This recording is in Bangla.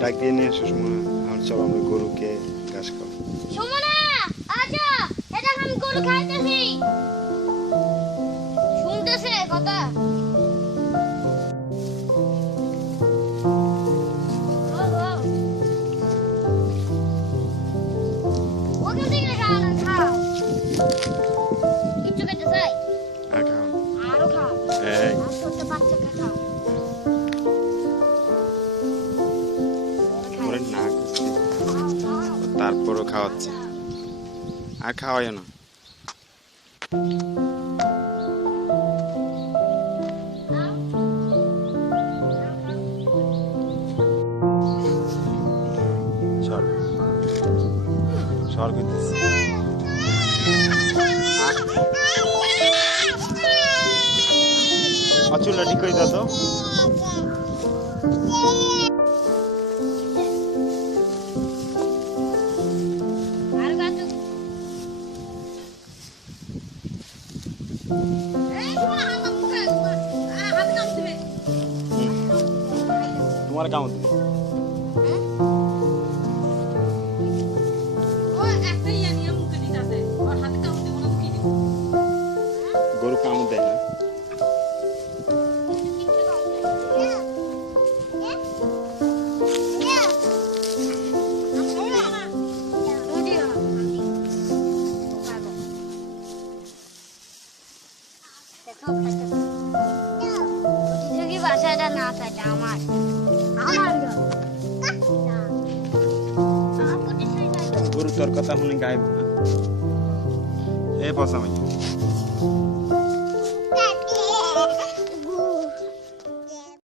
ডাক দিয়ে নিয়ে আসো সুমনা। আর চল আমরা গরুকে ঘাস খাও। সুমনা আচ্ছা এটা আমি গরু খাইতেছি শুনতেছে কথা ওখান থেকে খাও না খাও কিচ্ছু খেতে চাই আর খাও আরো খাও এই আর ছোট্ট বাচ্চাকে খাও ওরে না করছি তারপরও খাওয়াচ্ছে আর খাওয়াই না সর সর করতেছি চুলটা ঠিক করে দাও তো আর গাছু এই শোনা আমার মুখে হাতে কাম দিবে তোমার কামড় দিবে ও একটাই জানি মুখে দিতাছে আর হাতে কাম দিব না কি দিব গরু কামড় দেয় না বাসাটা না থাকে আমার আমার গরু তোর কথা শুনে গায়ে এ পচা মাই